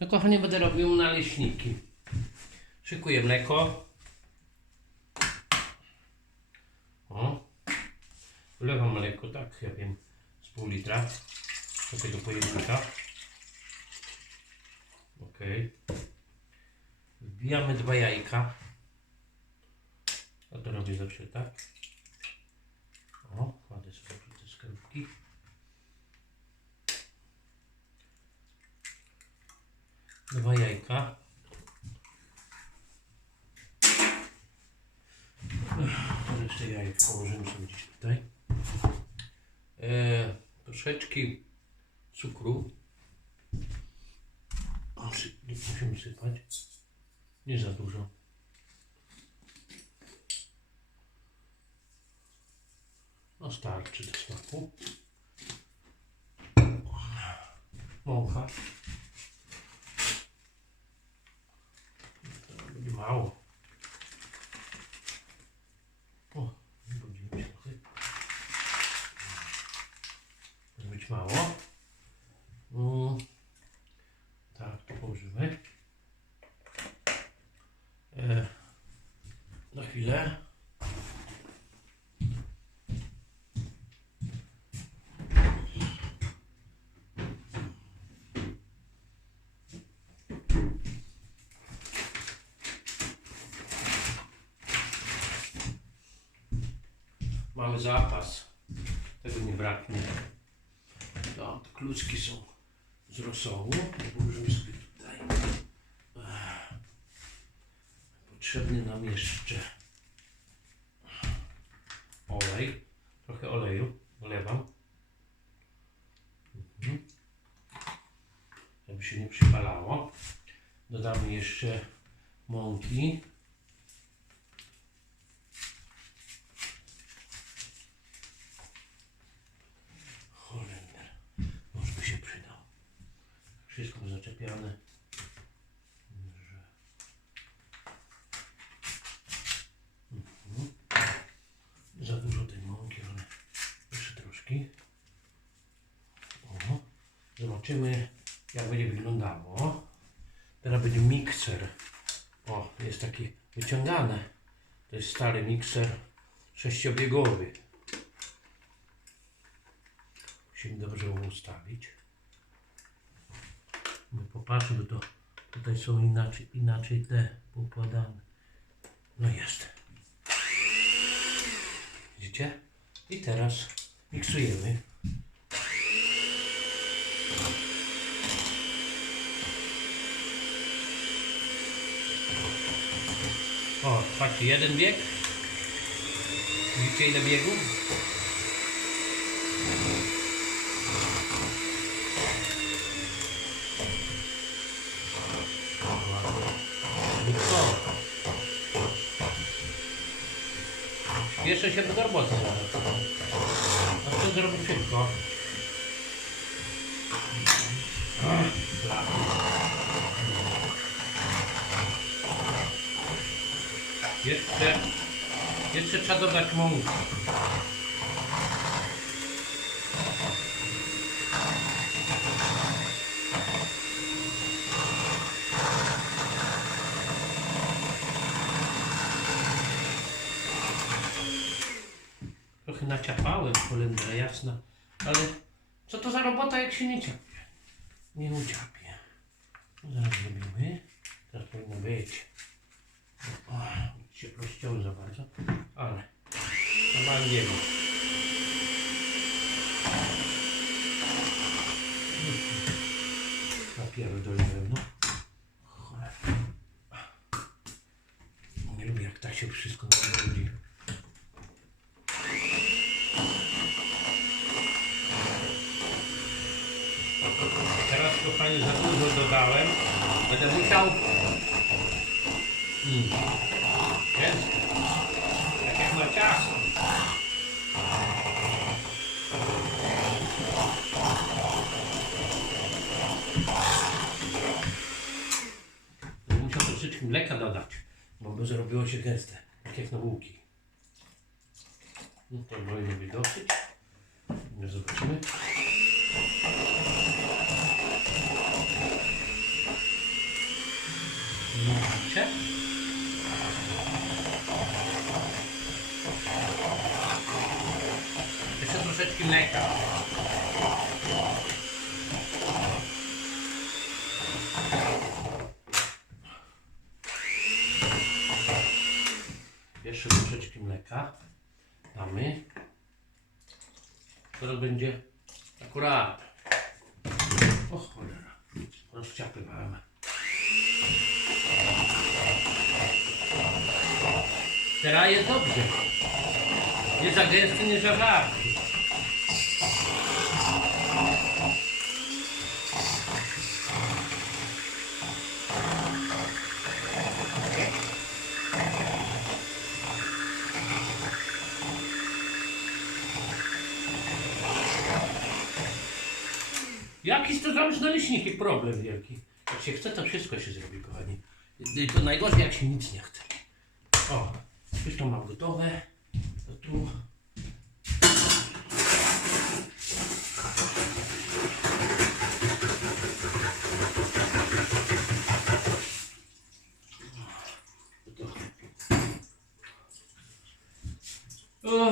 No kochanie, będę robił naleśniki. Szykuję mleko. O. Wlewam mleko, tak, ja wiem, z pół litra do tego pojemnika. Ok. Wbijamy dwa jajka. A to robię zawsze tak. O, kładę sobie te skorupki. Dwa jajka. Jeszcze jajek położymy sobie gdzieś tutaj. E, troszeczkę cukru. Musimy sypać. Nie za dużo. No starczy do smaku. Mąka. Będzie mało. O, budzimy się być mało. Mm. Tak, to położymy. E, na chwilę. Zapas. Tego nie braknie. No, kluczki są z rosołu. Położymy sobie tutaj. Ech. Potrzebny nam jeszcze olej. Trochę oleju wlewam. Mhm. Żeby się nie przypalało. Dodamy jeszcze mąki. Holender. Może by się przydał. Wszystko zaczepiane. Za dużo tej mąki, ale jeszcze troszkę. Zobaczymy jak będzie wyglądało. Teraz będzie mikser. O, jest taki wyciągany. To jest stary mikser sześciobiegowy. Musimy dobrze ustawić. Bo popatrzmy, to tutaj są inaczej, inaczej te poukładane. No jest. Widzicie? I teraz miksujemy. O, patrzcie, jeden bieg. Widzicie ile biegów? I co? Spieszę się do zaraz. A co zrobić szybko? Jeszcze, jeszcze trzeba dodać mąki. Trochę naciapałem kolendra, jasna. Ale co to za robota, jak się nie ciapie? Nie uciapie. Zaraz zrobimy. Teraz powinno być. O, się rozciął za bardzo, ale nie wiem. Napierdoliłem, no. Cholera. Nie lubię jak tak się wszystko narodzi. Teraz kochanie za dużo dodałem. Będę musiał Mm. Jest. Tak jak na ciasto. Będę musiał troszeczkę mleka dodać, bo by zrobiło się gęste, tak jak na bułki. No to powinno być dosyć. No zobaczymy. Widzicie? Jeszcze troszeczkę mleka. Jeszcze troszeczkę mleka damy. Teraz będzie akurat. O cholera, rozciapywałem. Teraz jest dobrze. Nie za gęsty, nie za żarty. Jakiś to zrobić naleśniki, problem wielki. Jak się chce, to wszystko się zrobi, kochani. To najgorzej, jak się nic nie chce. To mam gotowe. To tu. O,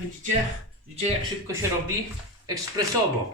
widzicie? Widzicie, jak szybko się robi? Ekspresowo.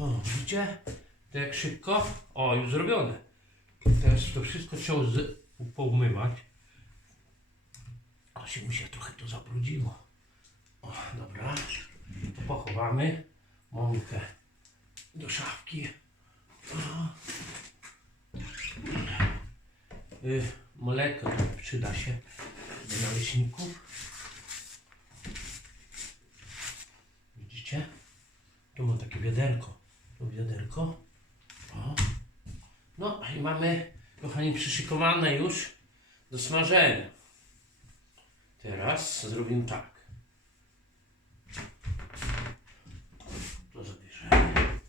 O, widzicie? To jak szybko? O, już zrobione. Teraz to wszystko trzeba z, poumywać. O, się mi się trochę to zabrudziło. O, dobra. To pochowamy. Mąkę do szafki. Y, mleko przyda się do naleśników. Widzicie? Tu mam takie wiaderko. Wiaderko. O. No i mamy, kochani, przyszykowane już do smażenia. Teraz zrobimy tak. To zabierzemy.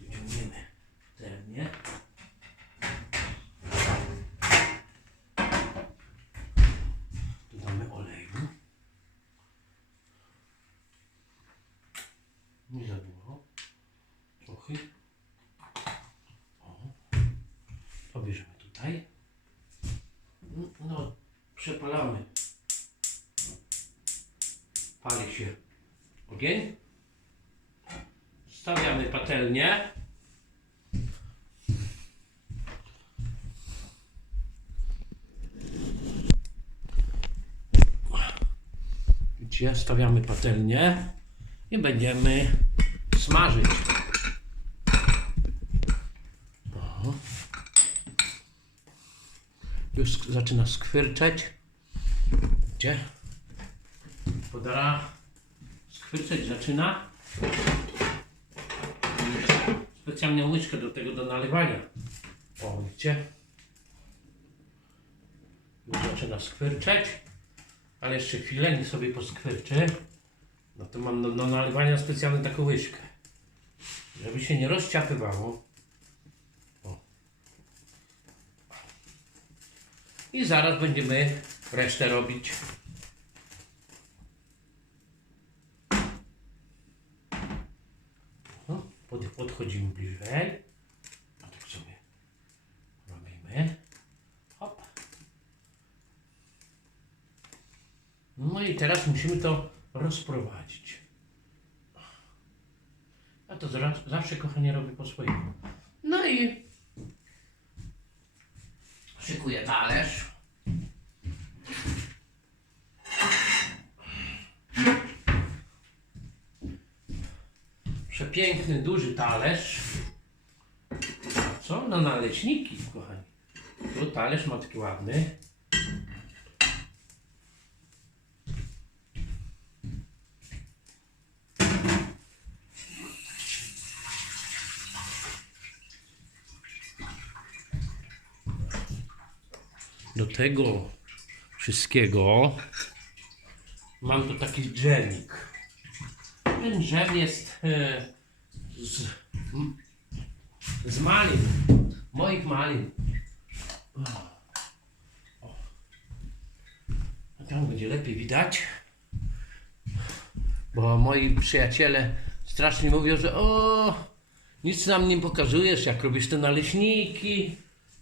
Wyciągniemy patelnię. Tu damy oleju. Nie za dużo. Trochę. O. To bierzemy tutaj. No, przepalamy. Pali się ogień. Stawiamy patelnię. Gdzie stawiamy patelnię i będziemy smażyć. Już zaczyna skwyrczeć. Gdzie? Podara skwyrczeć zaczyna. Specjalnie łyżkę do tego do nalewania. O, widzicie? Już zaczyna skwyrczeć. Ale jeszcze chwilę, niech sobie poskwyrczy. No to mam do, do nalewania specjalną taką łyżkę. Żeby się nie rozciapywało. I zaraz będziemy resztę robić. Pod, podchodzimy bliżej. A tak sobie robimy. Hop. No i teraz musimy to rozprowadzić. Ja to zra- zawsze, kochanie, robię po swojemu. No i szykuję talerz. Przepiękny, duży talerz. Co? No naleśniki, kochani. Tu talerz ma taki ładny. Do tego wszystkiego mam tu taki dżemik. Ten dżem jest e, z, z malin, moich malin. O. A tam będzie lepiej widać, bo moi przyjaciele strasznie mówią, że o, nic nam nie pokazujesz, jak robisz te naleśniki.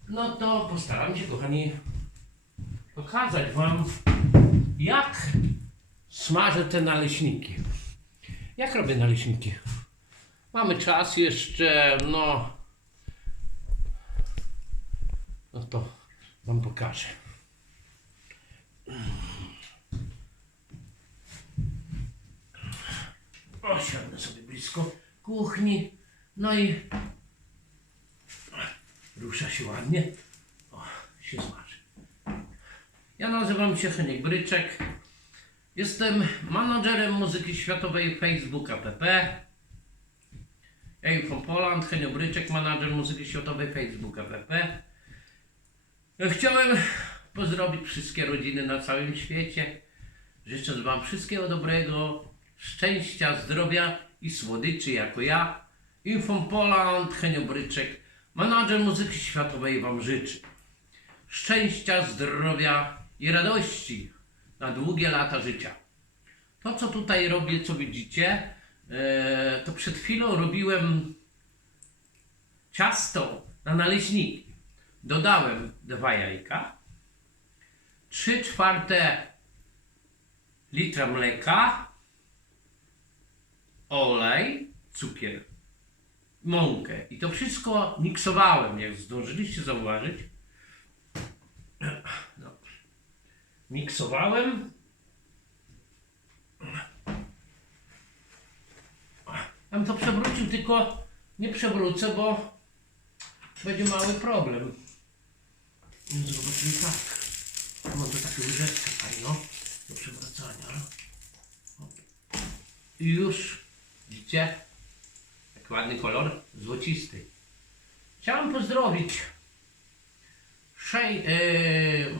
No to postaram się, kochani, pokazać Wam, jak smażę te naleśniki. Jak robię naleśniki? Mamy czas jeszcze, no. No to wam pokażę. O, siądę sobie blisko kuchni. No i rusza się ładnie. O, się smaży. Ja nazywam się Heniek Bryczek. Jestem menadżerem muzyki światowej Facebooka PP. Ja from Poland, Henio Bryczek, menadżer muzyki światowej Facebooka PP. Chciałem pozdrowić wszystkie rodziny na całym świecie. Życzę Wam wszystkiego dobrego, szczęścia, zdrowia i słodyczy jako ja. Infom Poland, Henio Bryczek, menadżer muzyki światowej Wam życzy. Szczęścia, zdrowia i radości na długie lata życia. To, co tutaj robię, co widzicie, e, to przed chwilą robiłem ciasto na naleśniki. Dodałem dwa jajka, 3 czwarte litra mleka, olej, cukier, mąkę. I to wszystko miksowałem, jak zdążyliście zauważyć. No. Miksowałem. Bym to przewrócił, tylko nie przewrócę, bo będzie mały problem. No, Zobaczymy tak. Mam tu taką łyżeczkę fajną do przewracania. I już, widzicie? Jak ładny kolor, złocisty. Chciałem pozdrowić szej, yy,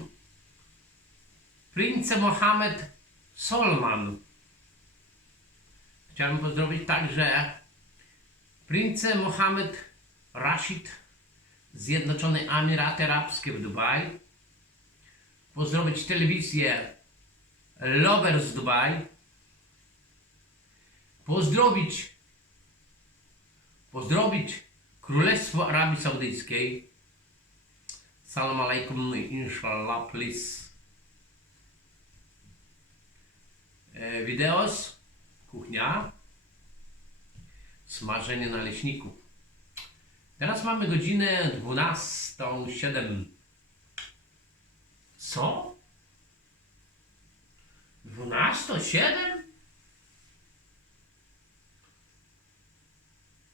Prince Mohammed Solman. Chciałem pozdrowić także Prince Mohammed Rashid Zjednoczone Emiraty Arabskie w Dubaj. Pozdrowić telewizję Lovers Dubai. Pozdrowić pozdrowić Królestwo Arabii Saudyjskiej. Salam alaikum, inshallah, please. E, Wideos, kuchnia, smażenie naleśników. Teraz mamy godzinę 12.07. Co? 12.07?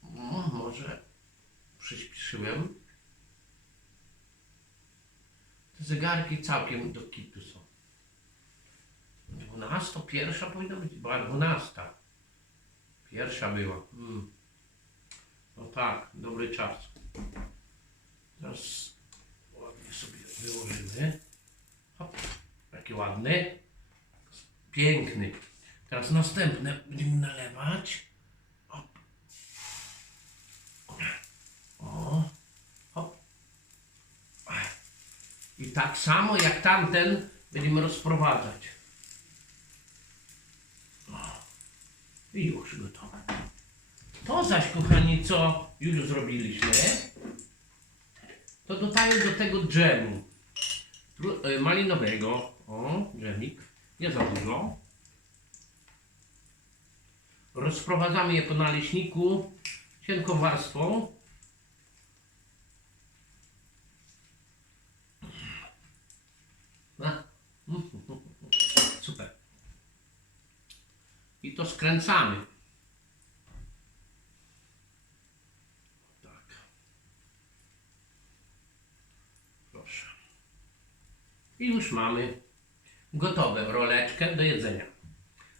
No, może przyspieszyłem. Te zegarki całkiem do kitu są. 12, pierwsza powinna być, była 12. Pierwsza była. Mm. No tak, dobry czas. Teraz ładnie sobie wyłożymy. Hop, taki ładny. Piękny. Teraz następne będziemy nalewać. Hop. O, hop. I tak samo jak tamten będziemy rozprowadzać. I już gotowe. To zaś, kochani, co już zrobiliśmy, to dodaję do tego dżemu e, malinowego. O, dżemik. Nie za dużo. Rozprowadzamy je po naleśniku cienką warstwą. A. Super. I to skręcamy. Tak. Proszę. I już mamy gotowe roleczkę do jedzenia.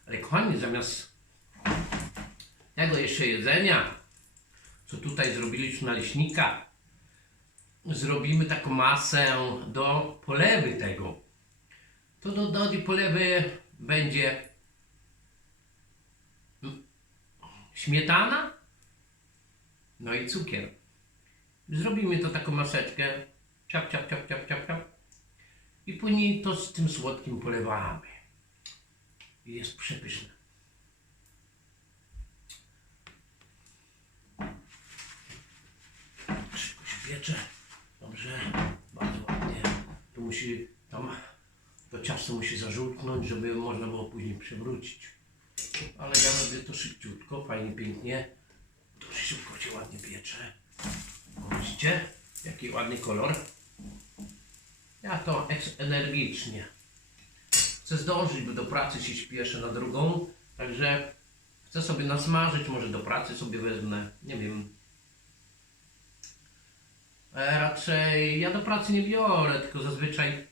Ale kochani, zamiast tego jeszcze jedzenia, co tutaj zrobiliśmy naleśnika, zrobimy taką masę do polewy tego. To do, do tej polewy będzie mm, śmietana, no i cukier. Zrobimy to taką maseczkę, ciap, ciap, ciap, ciap, ciap, ciap. I później to z tym słodkim polewamy. I jest przepyszne. Szybko się piecze. Dobrze, bardzo ładnie. Tu musi, tam to ciasto musi zażółknąć, żeby można było później przewrócić. Ale ja robię to szybciutko, fajnie, pięknie. To Szybko się ładnie piecze. O, Widzicie? Jaki ładny kolor. Ja to energicznie. Chcę zdążyć, bo do pracy się śpieszę na drugą. Także chcę sobie nasmażyć, może do pracy sobie wezmę. Nie wiem. E, raczej ja do pracy nie biorę, tylko zazwyczaj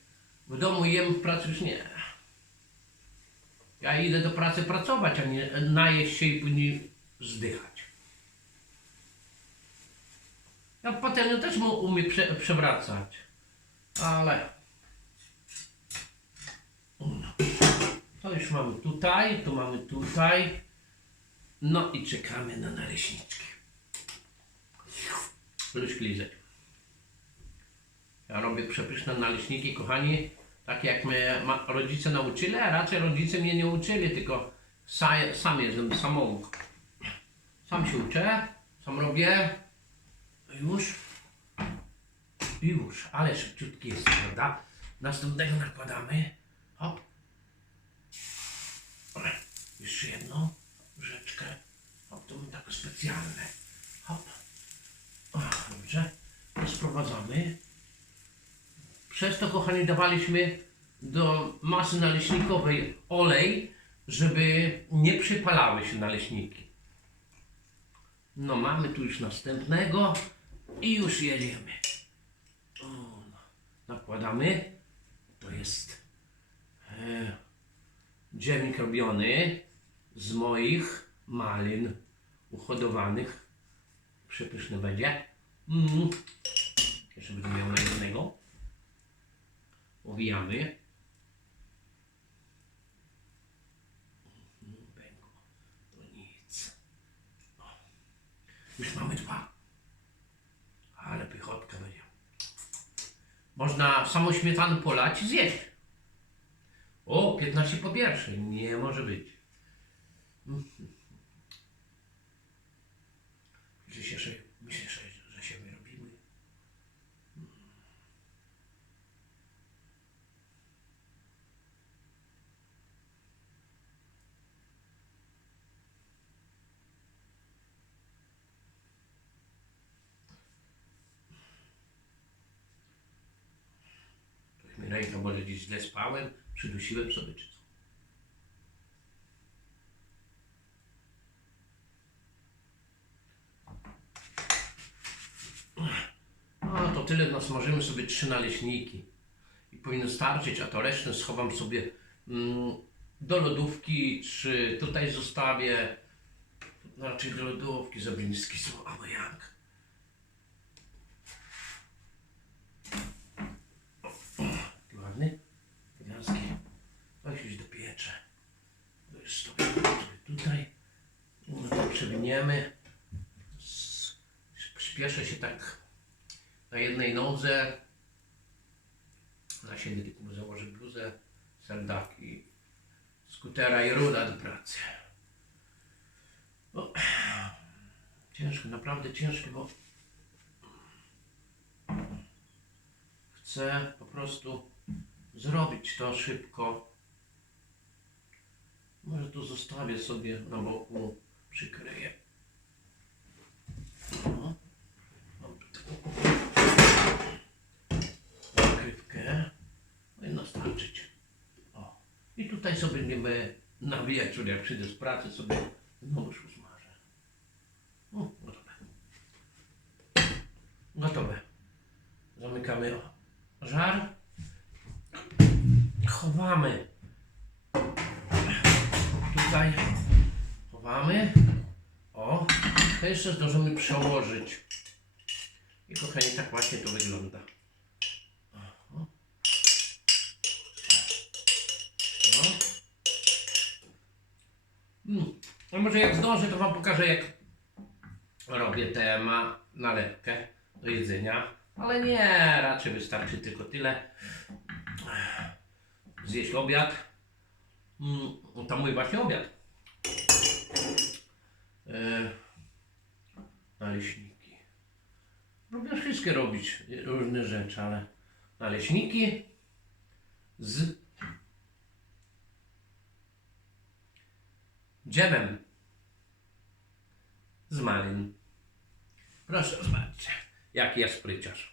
w domu jem, w pracy już nie. Ja idę do pracy pracować, a nie najeść się i później zdychać. Ja patelnią też mu umie prze, przewracać, ale to już mamy tutaj, to mamy tutaj. No i czekamy na naleśniczki. Luź lizać. Ja robię przepyszne naleśniki, kochani, tak jak mnie rodzice nauczyli, a raczej rodzice mnie nie uczyli, tylko sa, sam jestem samouk. Sam się uczę, sam robię. Już. Już, ale szybciutki jest, prawda? Następnego nakładamy. Hop. Jeszcze jedną rzeczkę. Hop, to takie specjalne. Hop. Dobrze. To sprowadzamy. Przez to, kochani, dawaliśmy do masy naleśnikowej olej, żeby nie przypalały się naleśniki. No mamy tu już następnego i już jedziemy. O, no. nakładamy. To jest e, robiony z moich malin uhodowanych. Przepyszny będzie. Mm. Jeszcze będę miał na jednego. Owijamy. Mhm, Pękło. To nic. Już mamy dwa. Ale pychotka będzie. Można samą śmietanę polać i zjeść. O, 15 po pierwszej. Nie może być. Myślę, że, myślę, że, że się wyrobimy. Ktoś mi ręka może gdzieś źle spałem, przydusiłem sobie czy co. No to tyle, nasmażymy sobie trzy naleśniki i powinno starczyć, a to resztę schowam sobie mm, do lodówki, czy tutaj zostawię, raczej do lodówki, zabliński są, albo jak. Taki ładny, elegancki. To się do piecze. To już sobie sobie tutaj. S- Śpieszę się tak na jednej nodze. Na tylko założę bluzę, serdaki, skutera i ruda do pracy. No, ciężko, naprawdę ciężko, bo chcę po prostu zrobić to szybko. Może tu zostawię sobie na boku, przykryję. No. Nakrywkę. Powinno starczyć. O. I tutaj sobie będę nawijać, czyli jak przyjdę z pracy sobie znowu usmażę. O, gotowe. Gotowe. Zamykamy żar. Chowamy. Tutaj chowamy. O, to jeszcze zdążymy przełożyć. I kochani, tak właśnie to wygląda. No. Mm. No może jak zdążę, to Wam pokażę, jak robię tę ma nalewkę do jedzenia. Ale nie, raczej wystarczy tylko tyle. Zjeść obiad. Mm, to mój właśnie obiad. E, naleśniki. Lubię wszystkie robić, różne rzeczy, ale naleśniki z dżemem z malin. Proszę zobaczcie, jaki jest spryciarz.